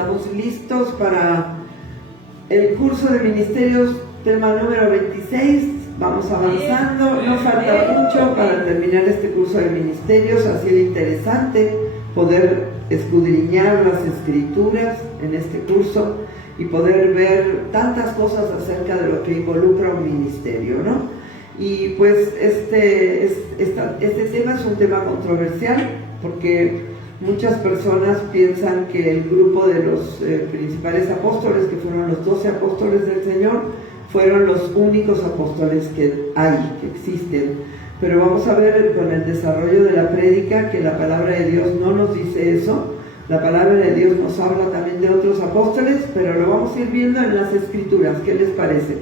Estamos listos para el curso de ministerios, tema número 26. Vamos avanzando, no falta mucho para terminar este curso de ministerios. Ha sido interesante poder escudriñar las escrituras en este curso y poder ver tantas cosas acerca de lo que involucra un ministerio, ¿no? Y pues este tema es un tema controversial porque muchas personas piensan que el grupo de los principales apóstoles, que fueron los 12 apóstoles del Señor, fueron los únicos apóstoles que hay, que existen. Pero vamos a ver con el desarrollo de la prédica que la palabra de Dios no nos dice eso. La palabra de Dios nos habla también de otros apóstoles, pero lo vamos a ir viendo en las escrituras. ¿Qué les parece?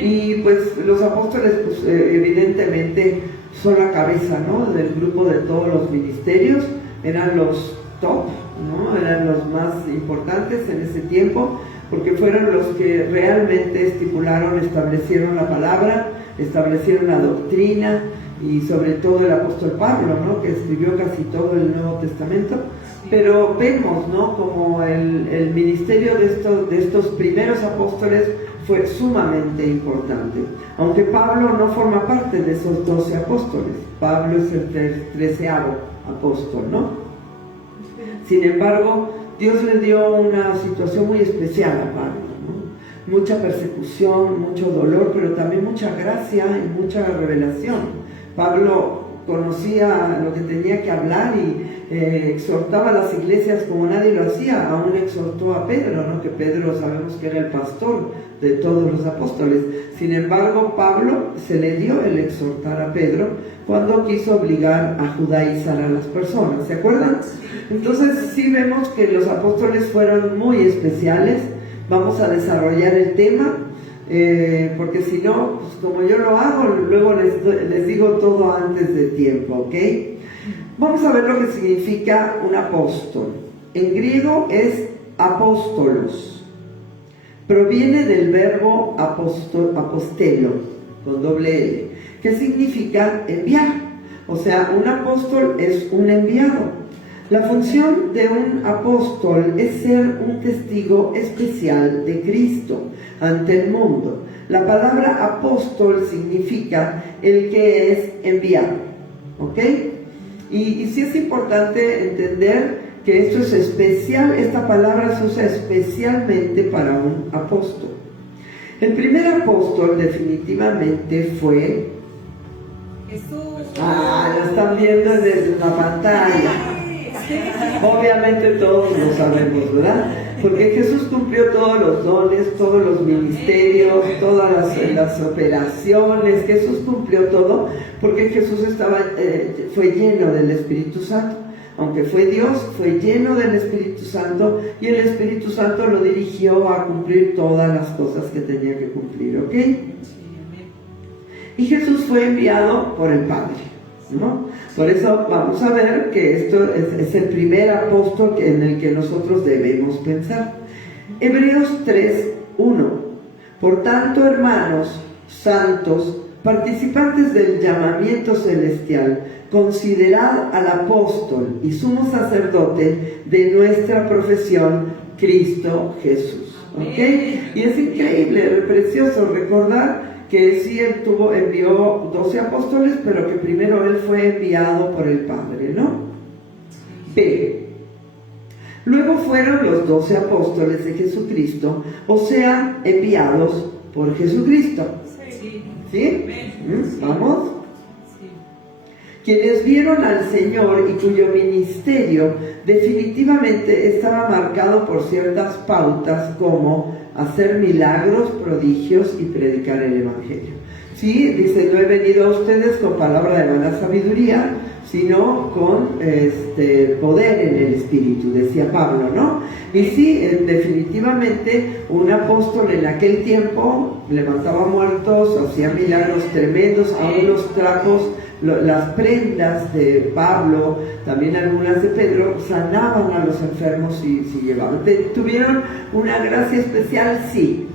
Y pues los apóstoles, pues, evidentemente son la cabeza, ¿no?, del grupo de todos los ministerios. Eran los top, ¿no?, eran los más importantes en ese tiempo, porque fueron los que realmente establecieron la palabra, establecieron la doctrina, y sobre todo el apóstol Pablo, ¿no?, que escribió casi todo el Nuevo Testamento. Pero vemos, ¿no?, como el ministerio de estos primeros apóstoles fue sumamente importante. Aunque Pablo no forma parte de esos 12 apóstoles, Pablo es el 13º apóstol, ¿no? Sin embargo, Dios le dio una situación muy especial a Pablo, ¿no? Mucha persecución, mucho dolor, pero también mucha gracia y mucha revelación. Pablo conocía lo que tenía que hablar y exhortaba a las iglesias como nadie lo hacía. Aún exhortó a Pedro, ¿no?, que Pedro sabemos que era el pastor de todos los apóstoles. Sin embargo, Pablo se le dio el exhortar a Pedro cuando quiso obligar a judaizar a las personas, ¿se acuerdan? Entonces sí vemos que los apóstoles fueron muy especiales. Vamos a desarrollar el tema, porque si no, pues como yo lo hago, luego les digo todo antes de tiempo, ¿ok? Vamos a ver lo que significa un apóstol. En griego es apóstolos. Proviene del verbo apostelo, con doble L, que significa enviar. O sea, un apóstol es un enviado. La función de un apóstol es ser un testigo especial de Cristo ante el mundo. La palabra apóstol significa el que es enviado, ¿ok? Y sí es importante entender que esto es especial. Esta palabra se usa especialmente para un apóstol. El primer apóstol definitivamente fue Jesús. Lo están viendo desde la pantalla. Obviamente todos lo sabemos, ¿verdad? Porque Jesús cumplió todos los dones, todos los ministerios, todas las operaciones. Jesús cumplió todo porque Jesús fue lleno del Espíritu Santo. Aunque fue Dios, fue lleno del Espíritu Santo, y el Espíritu Santo lo dirigió a cumplir todas las cosas que tenía que cumplir, ¿ok? Y Jesús fue enviado por el Padre, ¿no? Por eso vamos a ver que esto es el primer apóstol en el que nosotros debemos pensar. Hebreos 3:1. Por tanto, hermanos santos, participantes del llamamiento celestial, considerad al apóstol y sumo sacerdote de nuestra profesión, Cristo Jesús. ¿Ok? Y es increíble, precioso recordar que sí, él envió 12 apóstoles, pero que primero él fue enviado por el Padre, ¿no? B. Luego fueron los 12 apóstoles de Jesucristo, o sea, enviados por Jesucristo. ¿Sí? ¿Vamos? Quienes vieron al Señor y cuyo ministerio definitivamente estaba marcado por ciertas pautas como hacer milagros, prodigios y predicar el Evangelio. Sí, dice, no he venido a ustedes con palabra de vana sabiduría, sino con poder en el Espíritu, decía Pablo, ¿no? Y sí, definitivamente un apóstol en aquel tiempo levantaba muertos, hacía milagros tremendos, aún los trapos, las prendas de Pablo, también algunas de Pedro, sanaban a los enfermos y llevaban. ¿Tuvieron una gracia especial? Sí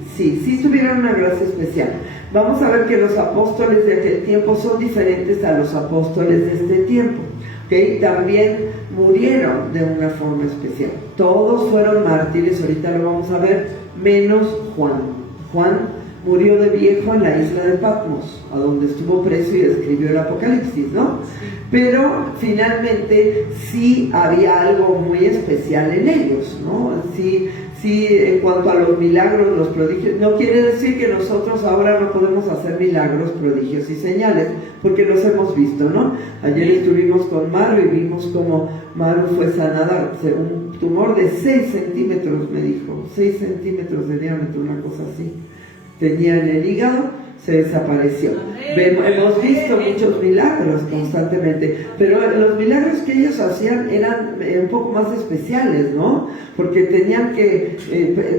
tuvieron una gracia especial. Vamos a ver que los apóstoles de aquel tiempo son diferentes a los apóstoles de este tiempo, ¿okay? También murieron de una forma especial. Todos fueron mártires, ahorita lo vamos a ver, menos Juan. Juan murió de viejo en la isla de Patmos, a donde estuvo preso y escribió el Apocalipsis, ¿no? Pero finalmente sí había algo muy especial en ellos, ¿no? Sí, en cuanto a los milagros, los prodigios, no quiere decir que nosotros ahora no podemos hacer milagros, prodigios y señales, porque los hemos visto, ¿no? Ayer estuvimos con Maru y vimos como Maru fue sanada, un tumor de 6 centímetros, me dijo, 6 centímetros de diámetro, una cosa así, tenía en el hígado, se desapareció. Hemos visto muchos milagros constantemente, pero los milagros que ellos hacían eran un poco más especiales, ¿no? Porque tenían que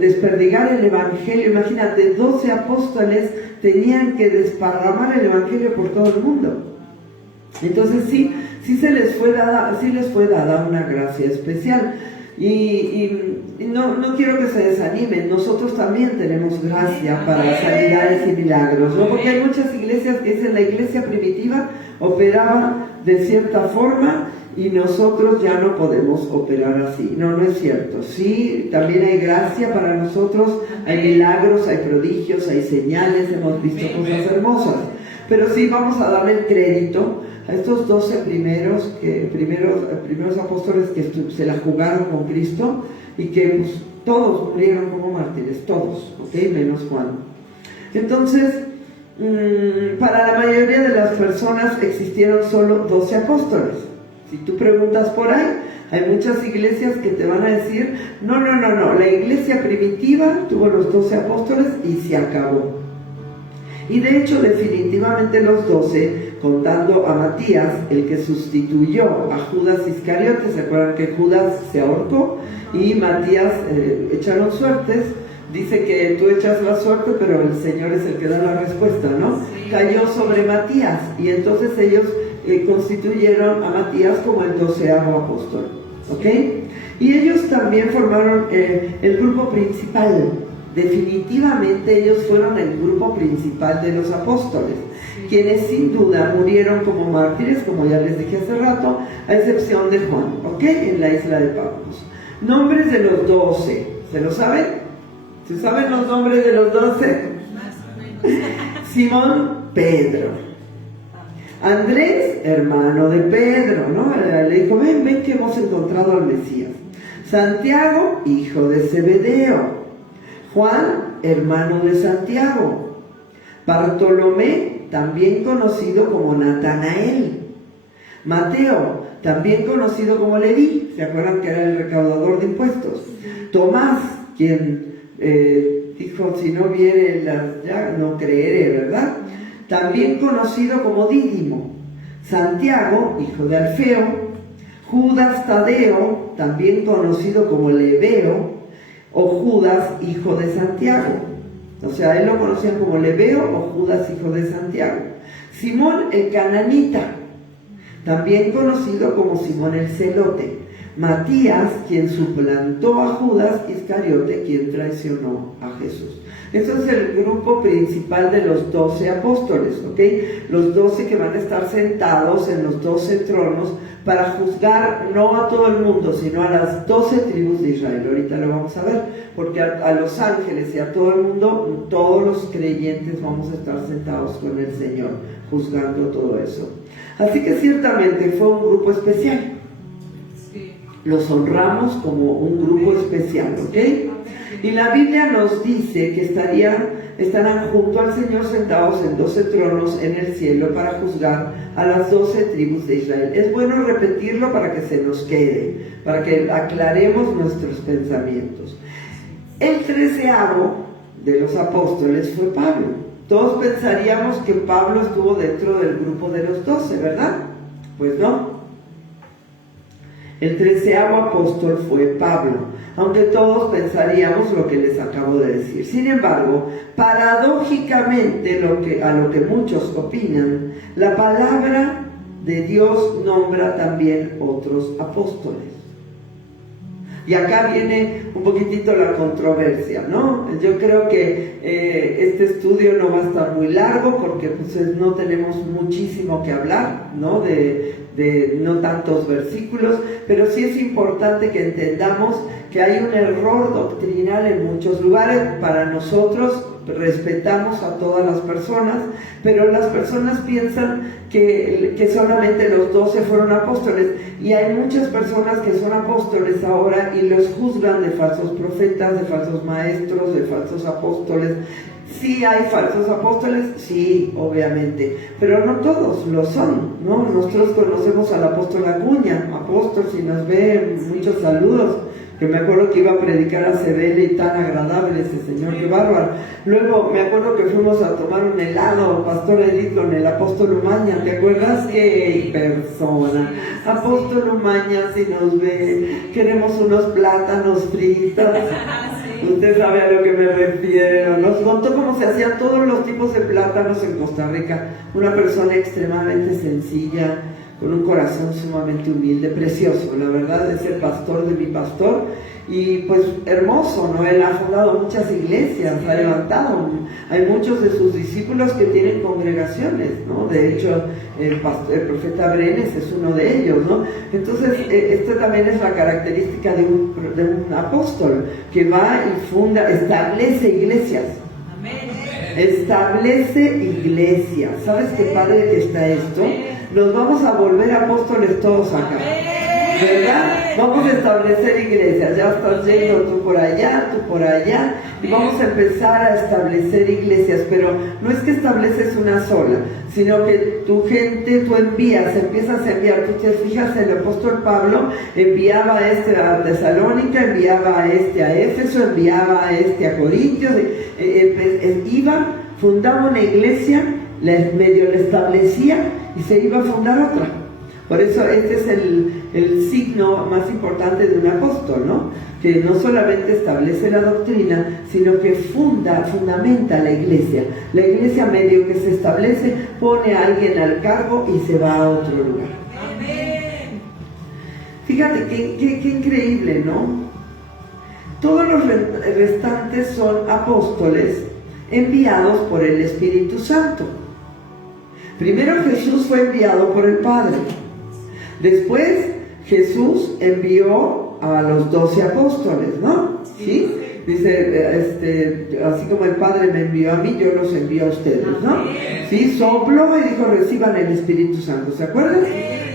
desperdigar el Evangelio. Imagínate, 12 apóstoles tenían que desparramar el Evangelio por todo el mundo. Entonces sí les fue dada una gracia especial. Y no quiero que se desanimen, nosotros también tenemos gracia para sanidades y milagros, ¿no? Porque hay muchas iglesias que dicen la iglesia primitiva operaba de cierta forma y nosotros ya no podemos operar así. No es cierto. Sí, también hay gracia para nosotros, hay milagros, hay prodigios, hay señales, hemos visto cosas hermosas. Pero sí vamos a darle el crédito a estos 12 primeros apóstoles que se la jugaron con Cristo y que pues, todos murieron como mártires, todos, ¿ok? Menos Juan. Entonces, para la mayoría de las personas existieron solo 12 apóstoles. Si tú preguntas por ahí, hay muchas iglesias que te van a decir, no, la iglesia primitiva tuvo los 12 apóstoles y se acabó. Y de hecho, definitivamente los 12, contando a Matías, el que sustituyó a Judas Iscariote, ¿se acuerdan que Judas se ahorcó y Matías echaron suertes? Dice que tú echas la suerte, pero el Señor es el que da la respuesta, ¿no? Sí. Cayó sobre Matías y entonces ellos constituyeron a Matías como el 12º apóstol, ¿ok? Y ellos también formaron el grupo principal. Definitivamente ellos fueron el grupo principal de los apóstoles, quienes sin duda murieron como mártires, como ya les dije hace rato, a excepción de Juan, ¿ok? En la isla de Patmos. Nombres de los 12, ¿se lo saben? ¿Se saben los nombres de los 12? Más o menos. Simón Pedro. Andrés, hermano de Pedro, ¿no? Le dijo, ven que hemos encontrado al Mesías. Santiago, hijo de Zebedeo. Juan, hermano de Santiago. Bartolomé, también conocido como Natanael. Mateo, también conocido como Leví, ¿se acuerdan que era el recaudador de impuestos? Tomás, quien dijo, si no viere ya no creeré, ¿verdad? También conocido como Dídimo. Santiago, hijo de Alfeo. Judas Tadeo, también conocido como Lebeo, o Judas, hijo de Santiago. O sea, él lo conocían como Lebeo o Judas, hijo de Santiago. Simón el Cananita, también conocido como Simón el Celote. Matías, quien suplantó a Judas Iscariote, quien traicionó a Jesús. Este es el grupo principal de los 12 apóstoles, ¿ok? Los 12 que van a estar sentados en los 12 tronos para juzgar no a todo el mundo, sino a las 12 tribus de Israel. Ahorita lo vamos a ver, porque a los ángeles y a todo el mundo, todos los creyentes vamos a estar sentados con el Señor, juzgando todo eso. Así que ciertamente fue un grupo especial. Sí. Los honramos como un grupo especial, ¿ok? Y la Biblia nos dice que estarán junto al Señor sentados en 12 tronos en el cielo para juzgar a las 12 tribus de Israel. Es bueno repetirlo para que se nos quede, para que aclaremos nuestros pensamientos. El 13º de los apóstoles fue Pablo. Todos pensaríamos que Pablo estuvo dentro del grupo de los 12, ¿verdad? Pues no. El 13º apóstol fue Pablo, aunque todos pensaríamos lo que les acabo de decir. Sin embargo, paradójicamente, a lo que muchos opinan, la palabra de Dios nombra también otros apóstoles. Y acá viene un poquitito la controversia, ¿no? Yo creo que este estudio no va a estar muy largo porque pues, no tenemos muchísimo que hablar, ¿no? De no tantos versículos, pero sí es importante que entendamos que hay un error doctrinal en muchos lugares. Para nosotros respetamos a todas las personas, pero las personas piensan que solamente los 12 fueron apóstoles, y hay muchas personas que son apóstoles ahora y los juzgan de falsos profetas, de falsos maestros, de falsos apóstoles. Sí hay falsos apóstoles, sí, obviamente, pero no todos lo son, ¿no? Nosotros conocemos al apóstol Acuña. Apóstol, si nos ve, muchos saludos, que me acuerdo que iba a predicar a Cebele y tan agradable ese señor, qué bárbaro. Luego me acuerdo que fuimos a tomar un helado, Pastor Edith, con el apóstol Umaña, ¿te acuerdas? ¡Qué persona! Apóstol Umaña, si nos ve, queremos unos plátanos fritos. Usted sabe a lo que me refiero. Nos contó cómo se hacían todos los tipos de plátanos en Costa Rica. Una persona extremadamente sencilla, con un corazón sumamente humilde, precioso, la verdad, es el pastor de mi pastor. Y pues hermoso, ¿no? Él ha fundado muchas iglesias, ha levantado. Hay muchos de sus discípulos que tienen congregaciones, ¿no? De hecho, el profeta Brenes es uno de ellos, ¿no? Entonces, esta también es la característica de un apóstol, que va y funda, establece iglesias. Establece iglesias. ¿Sabes qué padre que está esto? Nos vamos a volver apóstoles todos acá, ¿verdad? Vamos a establecer iglesias. Ya estás yendo tú por allá, y vamos a empezar a establecer iglesias. Pero no es que estableces una sola, sino que tu gente, tú empiezas a enviar. Tú te fijas, el apóstol Pablo enviaba a este a Tesalónica, enviaba a este a Éfeso, enviaba a este a Corintios, iba, fundaba una iglesia, medio la establecía y se iba a fundar otra. Por eso este es el signo más importante de un apóstol, ¿no? Que no solamente establece la doctrina, sino que fundamenta la iglesia. La iglesia medio que se establece, pone a alguien al cargo y se va a otro lugar. Amén. Fíjate qué increíble, ¿no? Todos los restantes son apóstoles enviados por el Espíritu Santo. Primero Jesús fue enviado por el Padre. Después Jesús envió a los 12 apóstoles, ¿no? ¿Sí? Dice, así como el Padre me envió a mí, yo los envío a ustedes, ¿no? Sí, sopló y dijo, reciban el Espíritu Santo, ¿se acuerdan?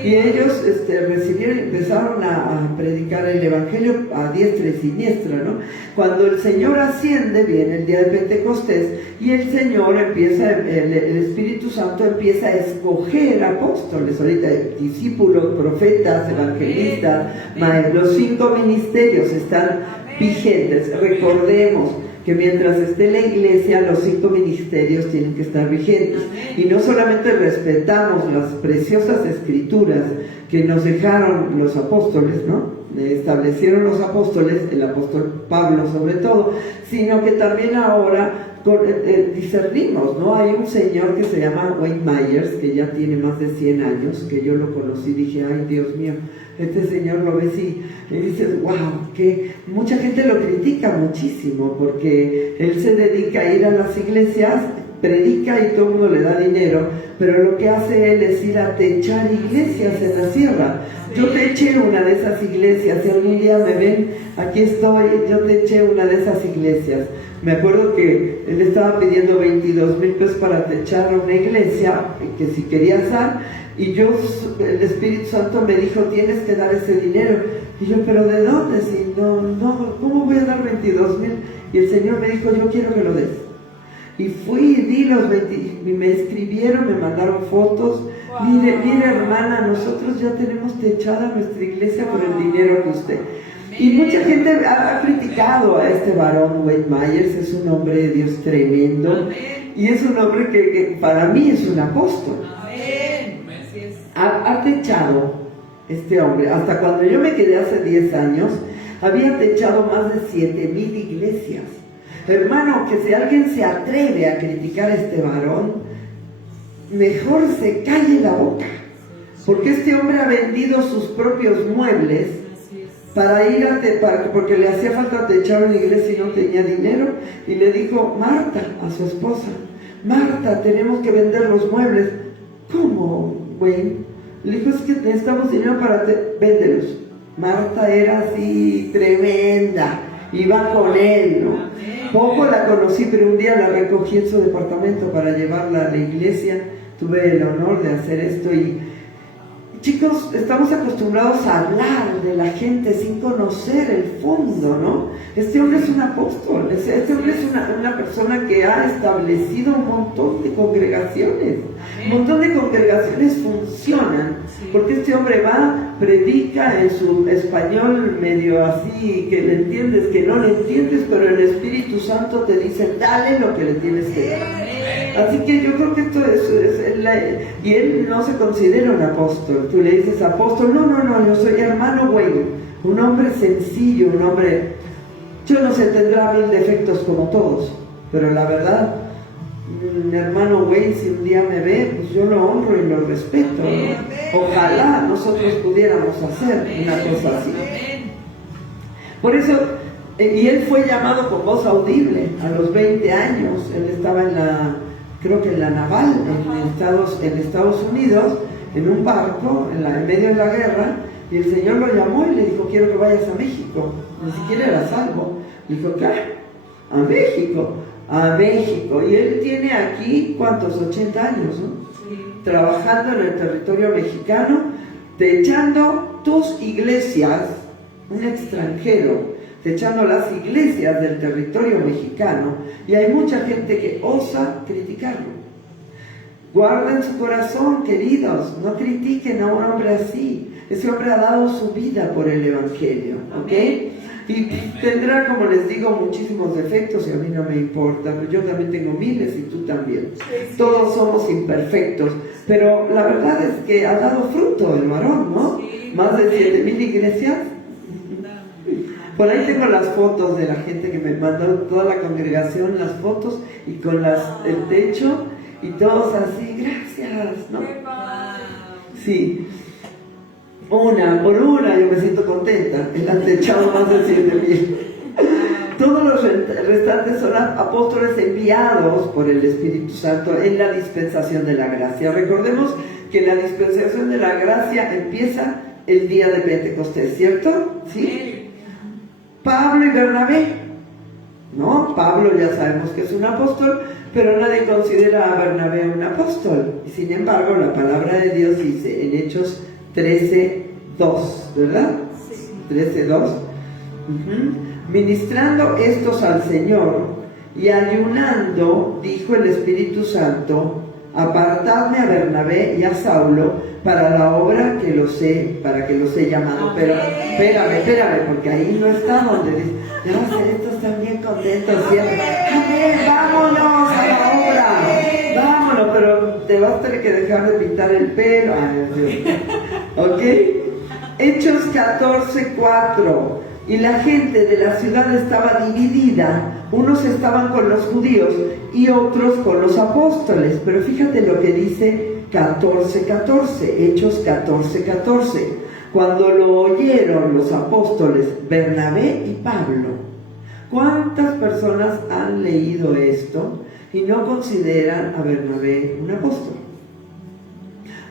Y ellos recibieron y empezaron a predicar el Evangelio a diestra y siniestra, ¿no? Cuando el Señor asciende, viene el día de Pentecostés, y el Señor empieza, el Espíritu Santo empieza a escoger apóstoles, ahorita discípulos, profetas, evangelistas, los 5 ministerios están vigentes. Recordemos que mientras esté la iglesia, los 5 ministerios tienen que estar vigentes. Y no solamente respetamos las preciosas escrituras que nos dejaron los apóstoles, ¿no? Establecieron los apóstoles, el apóstol Pablo sobre todo, sino que también ahora discernimos, ¿no? Hay un señor que se llama Wayne Myers, que ya tiene más de 100 años, que yo lo conocí, dije, ay Dios mío, este señor lo ves y dices, wow, que mucha gente lo critica muchísimo, porque él se dedica a ir a las iglesias, predica y todo el mundo le da dinero, pero lo que hace él es ir a techar iglesias en la sierra. Yo teché una de esas iglesias, si algún día me ven, aquí estoy, yo teché una de esas iglesias. Me acuerdo que él estaba pidiendo 22,000 pesos para techar una iglesia, que si quería dar, y yo, el Espíritu Santo me dijo, tienes que dar ese dinero. Y yo, ¿pero de dónde? Si no, ¿cómo voy a dar 22,000? Y el Señor me dijo, yo quiero que lo des. Y fui y di los 20, y me escribieron, me mandaron fotos. Wow. Mire hermana, nosotros ya tenemos techada nuestra iglesia por el dinero que usted. Y mucha gente ha criticado a este varón, Wayne Myers, es un hombre de Dios tremendo. Amén. Y es un hombre que para mí es un apóstol. Amén. Ha techado este hombre, hasta cuando yo me quedé hace 10 años, había techado más de 7,000 iglesias. Hermano, que si alguien se atreve a criticar a este varón, mejor se calle la boca, porque este hombre ha vendido sus propios muebles para ir porque le hacía falta techar una iglesia y no tenía dinero, y le dijo, Marta, a su esposa, Marta, tenemos que vender los muebles. ¿Cómo, güey? Le dijo, es que necesitamos dinero para véndelos. Marta era así tremenda, iba con él, ¿no? Poco la conocí, pero un día la recogí en su departamento para llevarla a la iglesia. Tuve el honor de hacer esto y chicos, estamos acostumbrados a hablar de la gente sin conocer el fondo, ¿no? Este hombre es un apóstol, este hombre es una persona que ha establecido un montón de congregaciones. Un montón de congregaciones funcionan, porque este hombre va, predica en su español medio así, que le entiendes, que no le entiendes, pero el Espíritu Santo te dice, dale lo que le tienes que dar. Así que yo creo que esto y él no se considera un apóstol. Tú le dices apóstol, no, yo soy hermano Wayne, un hombre sencillo, un hombre, yo no sé, tendrá 1000 defectos como todos, pero la verdad, mi hermano Wayne, si un día me ve, pues yo lo honro y lo respeto, ¿no? Ojalá nosotros pudiéramos hacer una cosa así. Por eso, y él fue llamado con voz audible a los 20 años. Él estaba creo que en la naval, en Estados Unidos, en un barco, en medio de la guerra, y el Señor lo llamó y le dijo, quiero que vayas a México. Ni siquiera era salvo. Le dijo, ¿qué? A México. A México. Y él tiene aquí, ¿cuántos? 80 años, ¿no? Sí. Trabajando en el territorio mexicano, techando 2 iglesias, un extranjero, techando las iglesias del territorio mexicano, y hay mucha gente que osa criticarlo. Guarden su corazón, queridos, no critiquen a un hombre así. Ese hombre ha dado su vida por el Evangelio, ¿ok? Y tendrá, como les digo, muchísimos defectos y a mí no me importa. Yo también tengo miles y tú también. Todos somos imperfectos, pero la verdad es que ha dado fruto el varón, ¿no? Más de 7,000 iglesias. Por ahí tengo las fotos de la gente que me mandó, toda la congregación, las fotos y con el techo y todos así, gracias, ¿no? Sí. Una por una, yo me siento contenta. Él ha techado más de 7,000. Todos los restantes son apóstoles enviados por el Espíritu Santo en la dispensación de la gracia. Recordemos que la dispensación de la gracia empieza el día de Pentecostés, ¿cierto? ¿Sí? Pablo y Bernabé, ¿no? Pablo ya sabemos que es un apóstol, pero nadie considera a Bernabé un apóstol. Y sin embargo, la palabra de Dios dice en Hechos 13:2, ¿verdad? Sí. 13:2. Ministrando estos al Señor y ayunando, dijo el Espíritu Santo, apartadme a Bernabé y a Saulo para la obra para que los he llamado. Pero espérame, porque ahí no está donde dice, estos están bien contentos siempre. Amén, vámonos a la obra, vámonos, pero te vas a tener que dejar de pintar el pelo. ¿Ok? Hechos 14:4. Y la gente de la ciudad estaba dividida, unos estaban con los judíos y otros con los apóstoles. Pero fíjate lo que dice 14:14, Hechos 14:14. Cuando lo oyeron los apóstoles Bernabé y Pablo. ¿Cuántas personas han leído esto y no consideran a Bernabé un apóstol?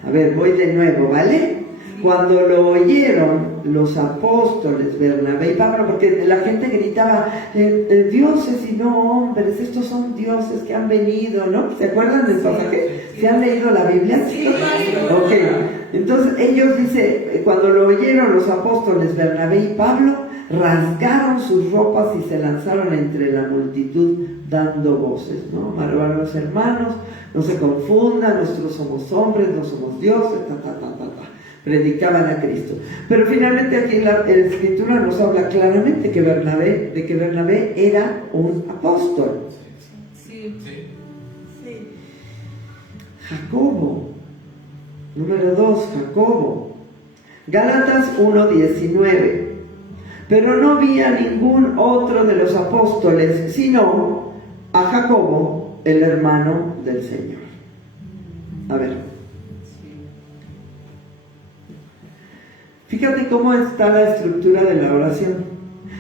A ver, voy de nuevo, ¿vale? Cuando lo oyeron los apóstoles Bernabé y Pablo, porque la gente gritaba, dioses y no hombres, estos son dioses que han venido, ¿no? ¿Se acuerdan de eso? ¿Se han leído la Biblia? Sí. Ok, entonces ellos dice, cuando lo oyeron los apóstoles Bernabé y Pablo, rasgaron sus ropas y se lanzaron entre la multitud dando voces, ¿no? Hermanos, hermanos, no se confundan, nosotros somos hombres, no somos dioses, predicaban a Cristo. Pero finalmente aquí la Escritura nos habla claramente de que Bernabé era un apóstol. Sí. Jacobo, número 2, Jacobo. Gálatas 1:19. Pero no vi a ningún otro de los apóstoles, sino a Jacobo, el hermano del Señor. A ver. Fíjate cómo está la estructura de la oración.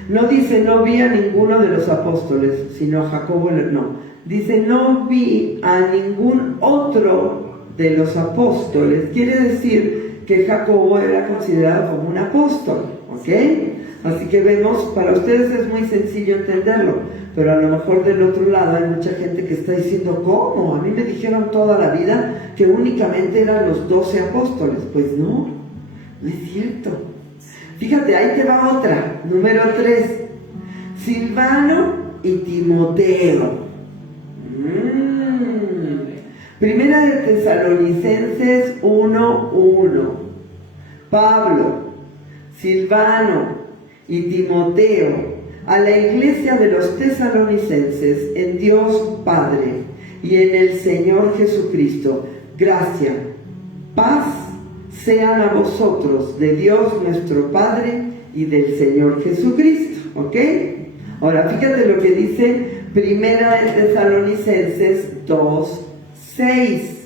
No dice, no vi a ninguno de los apóstoles, sino a Jacobo, no. Dice, no vi a ningún otro de los apóstoles. Quiere decir que Jacobo era considerado como un apóstol, ¿ok? Así que vemos, para ustedes es muy sencillo entenderlo, pero a lo mejor del otro lado hay mucha gente que está diciendo, ¿cómo? A mí me dijeron toda la vida que únicamente eran los 12 apóstoles. Pues no, no es cierto. Fíjate, ahí te va otra, número 3, Silvano y Timoteo. Primera de Tesalonicenses 1:1. Pablo, Silvano y Timoteo, a la iglesia de los tesalonicenses, en Dios Padre y en el Señor Jesucristo, gracia, paz sean a vosotros, de Dios nuestro Padre y del Señor Jesucristo. ¿Ok? Ahora, fíjate lo que dice Primera de Tesalonicenses 2:6.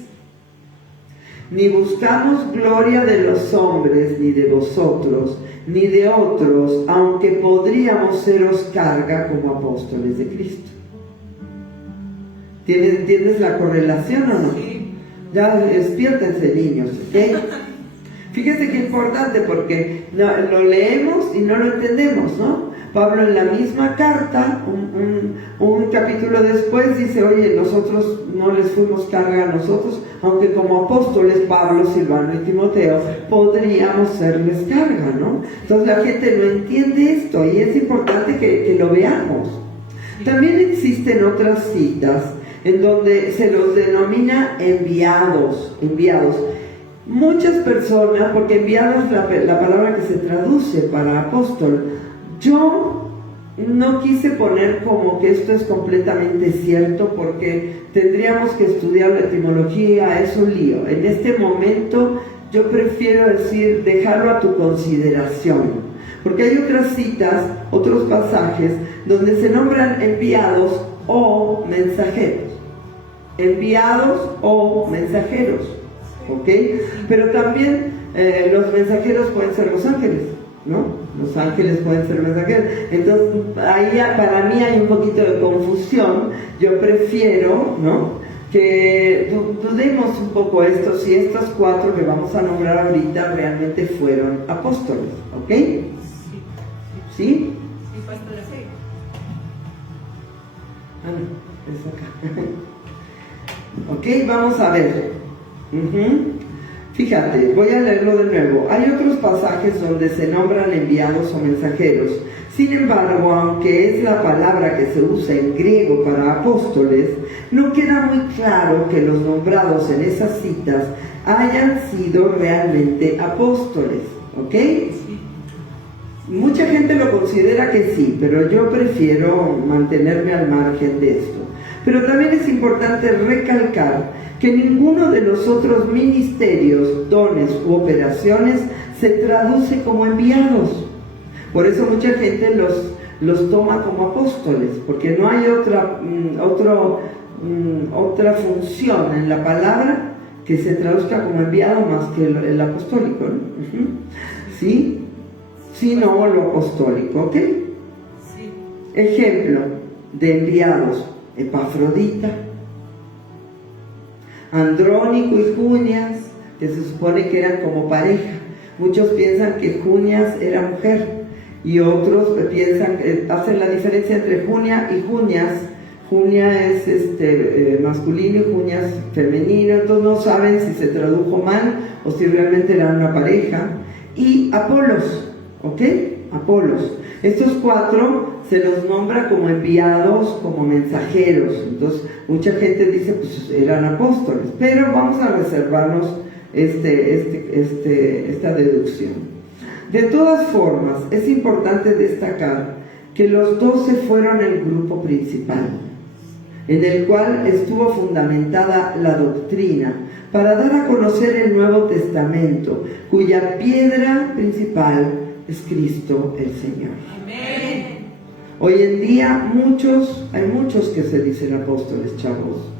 Ni buscamos gloria de los hombres, ni de vosotros, ni de otros, aunque podríamos seros carga como apóstoles de Cristo. ¿Entiendes la correlación o no? Sí. Ya despiértense, niños, ¿ok? Fíjese qué importante, porque lo leemos y no lo entendemos, ¿no? Pablo en la misma carta, un capítulo después, dice, oye, nosotros no les fuimos carga a nosotros, aunque como apóstoles, Pablo, Silvano y Timoteo, podríamos serles carga, ¿no? Entonces la gente no entiende esto y es importante que lo veamos. También existen otras citas en donde se los denomina enviados. Muchas personas, porque enviados es la palabra que se traduce para apóstol. Yo no quise poner como que esto es completamente cierto, porque tendríamos que estudiar la etimología, es un lío. En este momento yo prefiero decir, dejarlo a tu consideración, porque hay otras citas, otros pasajes, donde se nombran enviados o mensajeros. Enviados o mensajeros, ¿ok? Pero también los mensajeros pueden ser los ángeles, ¿no? Los ángeles pueden ser mensajeros. Entonces, ahí para mí hay un poquito de confusión. Yo prefiero, ¿no?, que dudemos un poco esto, si estos 4 que vamos a nombrar ahorita realmente fueron apóstoles, ¿ok? ¿Sí? Sí, pastor, sí. Ah, no, es acá. Ok, vamos a ver. Fíjate, voy a leerlo de nuevo. Hay otros pasajes donde se nombran enviados o mensajeros. Sin embargo, aunque es la palabra que se usa en griego para apóstoles, no queda muy claro que los nombrados en esas citas hayan sido realmente apóstoles. ¿Ok? Mucha gente lo considera que sí, pero yo prefiero mantenerme al margen de esto. Pero también es importante recalcar que ninguno de los otros ministerios, dones u operaciones se traduce como enviados. Por eso mucha gente los toma como apóstoles, porque no hay otra función en la palabra que se traduzca como enviado más que el apostólico, ¿no? ¿Sí? Sí, no lo apostólico, ¿ok? Sí. Ejemplo de enviados: Epafrodita, Andrónico y Junias, que se supone que eran como pareja. Muchos piensan que Junias era mujer y otros piensan, hacen la diferencia entre Junia y Junias. Junia es masculino y Junias femenino, entonces no saben si se tradujo mal o si realmente eran una pareja. Y Apolos, ¿ok? Apolos. Estos 4 se los nombra como enviados, como mensajeros. Entonces mucha gente dice, pues eran apóstoles, pero vamos a reservarnos esta deducción. De todas formas, es importante destacar que los 12 fueron el grupo principal, en el cual estuvo fundamentada la doctrina para dar a conocer el Nuevo Testamento, cuya piedra principal es Cristo el Señor. Amén. Hoy en día hay muchos que se dicen apóstoles, chavos.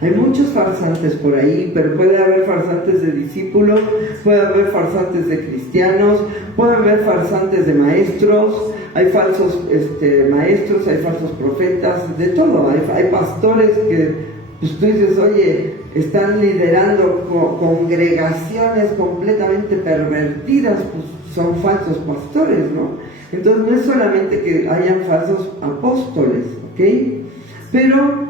Hay muchos farsantes por ahí, pero puede haber farsantes de discípulos, puede haber farsantes de cristianos, puede haber farsantes de maestros, hay falsos maestros, hay falsos profetas, de todo. Hay pastores que, pues tú dices, oye, están liderando congregaciones completamente pervertidas, pues son falsos pastores, ¿no? Entonces no es solamente que hayan falsos apóstoles, ¿ok? Pero,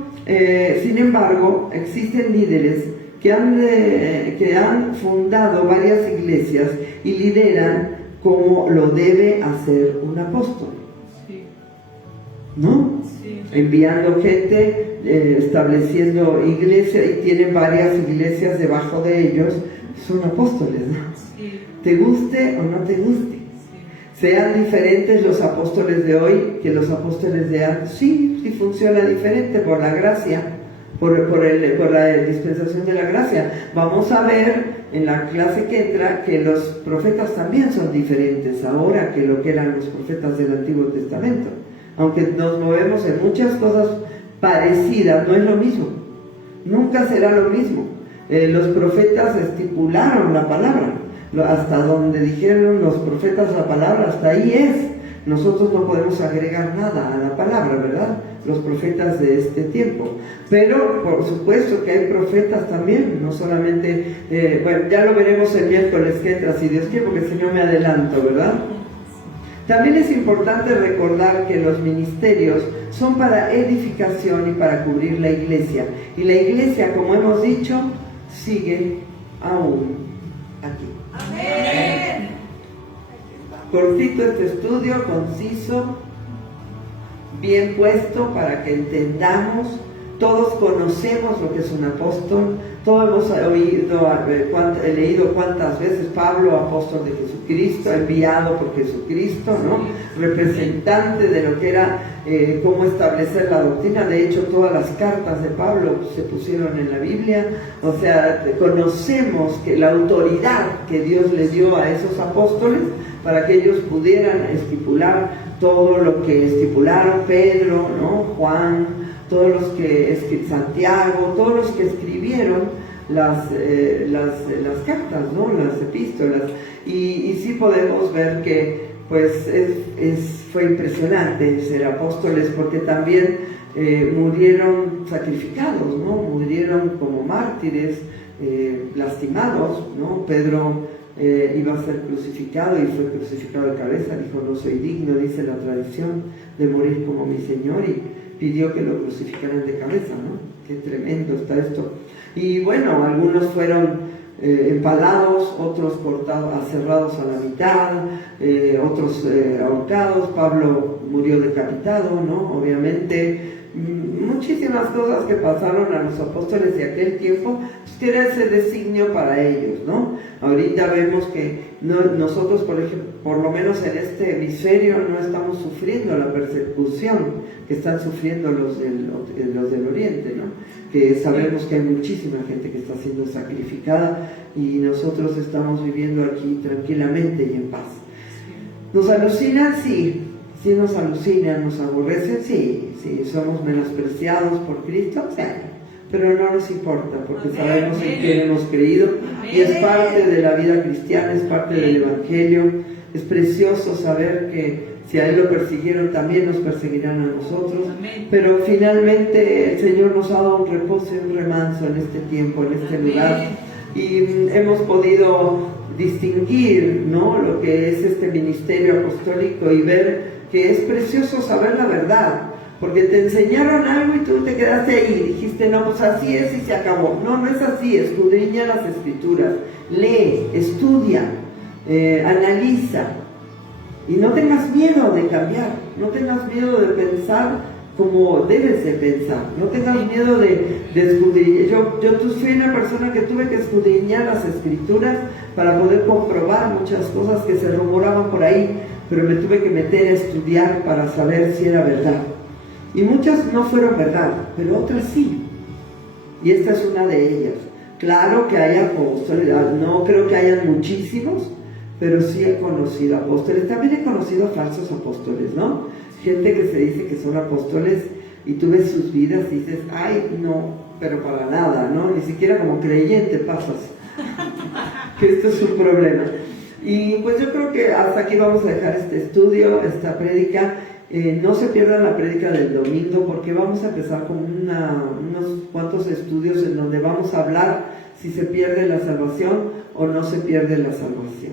sin embargo, existen líderes que han fundado varias iglesias y lideran como lo debe hacer un apóstol, ¿no? Sí. Enviando gente, estableciendo iglesia, y tienen varias iglesias debajo de ellos, son apóstoles, ¿no? Sí. Te guste o no te guste. Sean diferentes los apóstoles de hoy que los apóstoles de antes. Sí, sí funciona diferente por la gracia, por la dispensación de la gracia. Vamos a ver en la clase que entra que los profetas también son diferentes ahora que lo que eran los profetas del Antiguo Testamento. Aunque nos movemos en muchas cosas parecidas, no es lo mismo. Nunca será lo mismo. Los profetas estipularon la palabra. Hasta donde dijeron los profetas la palabra, hasta ahí es. Nosotros no podemos agregar nada a la palabra, ¿verdad? Los profetas de este tiempo. Pero por supuesto que hay profetas también, no solamente, bueno, ya lo veremos el miércoles que entra, si Dios quiere, porque si no me adelanto, ¿verdad? También es importante recordar que los ministerios son para edificación y para cubrir la iglesia. Y la iglesia, como hemos dicho, sigue aún aquí. Amén. Cortito este estudio, conciso, bien puesto para que entendamos. Todos conocemos lo que es un apóstol. Todos hemos leído cuántas veces Pablo, apóstol de Jesucristo, enviado por Jesucristo, ¿no? Representante de lo que era cómo establecer la doctrina. De hecho, todas las cartas de Pablo se pusieron en la Biblia. O sea, conocemos que la autoridad que Dios le dio a esos apóstoles para que ellos pudieran estipular todo lo que estipularon Pedro, ¿no? Juan, todos los que Santiago, todos los que escribieron las cartas, ¿no? Las epístolas, y sí podemos ver que pues fue impresionante ser apóstoles, porque también murieron sacrificados, ¿no? Murieron como mártires, lastimados, ¿no? Pedro iba a ser crucificado y fue crucificado de cabeza. Dijo: no soy digno, dice la tradición, de morir como mi Señor, y pidió que lo crucificaran de cabeza, ¿no? Qué tremendo está esto. Y bueno, algunos fueron empalados, otros cortados, aserrados a la mitad, otros ahorcados. Pablo murió decapitado, ¿no? Obviamente, muchísimas cosas que pasaron a los apóstoles de aquel tiempo, pues que era ese designio para ellos, ¿no? Ahorita vemos que nosotros, por ejemplo, por lo menos en este hemisferio, no estamos sufriendo la persecución que están sufriendo los del Oriente, ¿no? Que sabemos que hay muchísima gente que está siendo sacrificada, y nosotros estamos viviendo aquí tranquilamente y en paz. ¿Nos alucinan? Sí. Sí nos alucinan, nos aborrecen, sí. Somos menospreciados por Cristo, sí. Pero no nos importa, porque sabemos en quién hemos creído, y es parte de la vida cristiana, es parte del Evangelio. Es precioso saber que si a Él lo persiguieron, también nos perseguirán a nosotros. Pero finalmente el Señor nos ha dado un reposo y un remanso en este tiempo, en este lugar, y hemos podido distinguir, ¿no?, lo que es este ministerio apostólico, y ver que es precioso saber la verdad, porque te enseñaron algo y tú te quedaste ahí y dijiste: no, pues así es y se acabó. No, no es así. Escudriña las Escrituras, lee, estudia, analiza, y no tengas miedo de cambiar, no tengas miedo de pensar como debes de pensar, no tengas miedo de escudriñar. Yo fui una persona que tuve que escudriñar las Escrituras para poder comprobar muchas cosas que se rumoraban por ahí, pero me tuve que meter a estudiar para saber si era verdad. Y muchas no fueron verdad, pero otras sí. Y esta es una de ellas. Claro que hay apóstoles, no creo que hayan muchísimos, pero sí he conocido apóstoles. También he conocido falsos apóstoles, ¿no? Gente que se dice que son apóstoles, y tú ves sus vidas y dices: ay, no, pero para nada, ¿no? Ni siquiera como creyente pasas. Que esto es un problema. Y pues yo creo que hasta aquí vamos a dejar este estudio, esta prédica. No se pierdan la prédica del domingo, porque vamos a empezar con unos cuantos estudios en donde vamos a hablar si se pierde la salvación o no se pierde la salvación.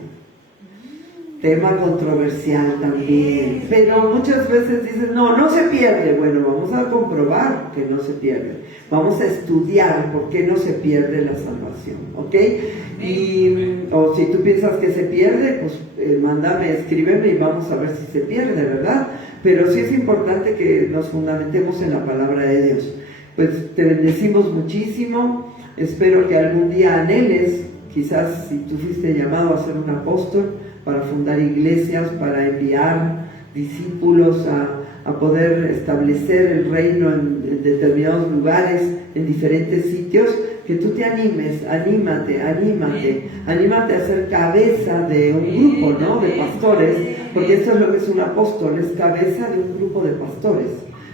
tema controversial también, pero muchas veces dices, no se pierde. Bueno, vamos a comprobar que no se pierde, vamos a estudiar por qué no se pierde la salvación, ¿ok? O si tú piensas que se pierde, pues mándame, escríbeme y vamos a ver si se pierde, ¿verdad? Pero sí es importante que nos fundamentemos en la palabra de Dios. Pues te bendecimos muchísimo, espero que algún día anheles, quizás si tú fuiste llamado a ser un apóstol, para fundar iglesias, para enviar discípulos a poder establecer el reino en determinados lugares, en diferentes sitios, que tú te animes, anímate a ser cabeza de un grupo, ¿no? De pastores, porque esto es lo que es un apóstol, es cabeza de un grupo de pastores,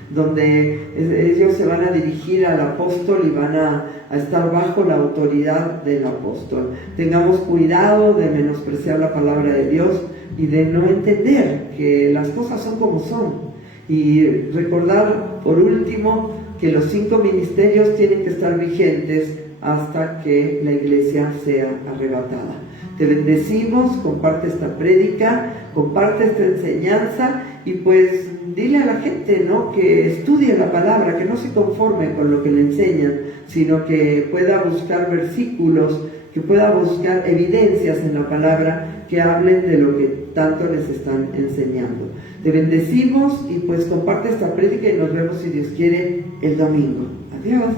donde ellos se van a dirigir al apóstol y van a estar bajo la autoridad del apóstol. Tengamos cuidado de menospreciar la palabra de Dios y de no entender que las cosas son como son. Y recordar, por último, que los 5 ministerios tienen que estar vigentes hasta que la iglesia sea arrebatada. Te bendecimos, comparte esta prédica, comparte esta enseñanza y pues dile a la gente, ¿no?, que estudie la palabra, que no se conforme con lo que le enseñan, sino que pueda buscar versículos, que pueda buscar evidencias en la palabra que hablen de lo que tanto les están enseñando. Te bendecimos y pues comparte esta prédica y nos vemos, si Dios quiere, el domingo. Adiós.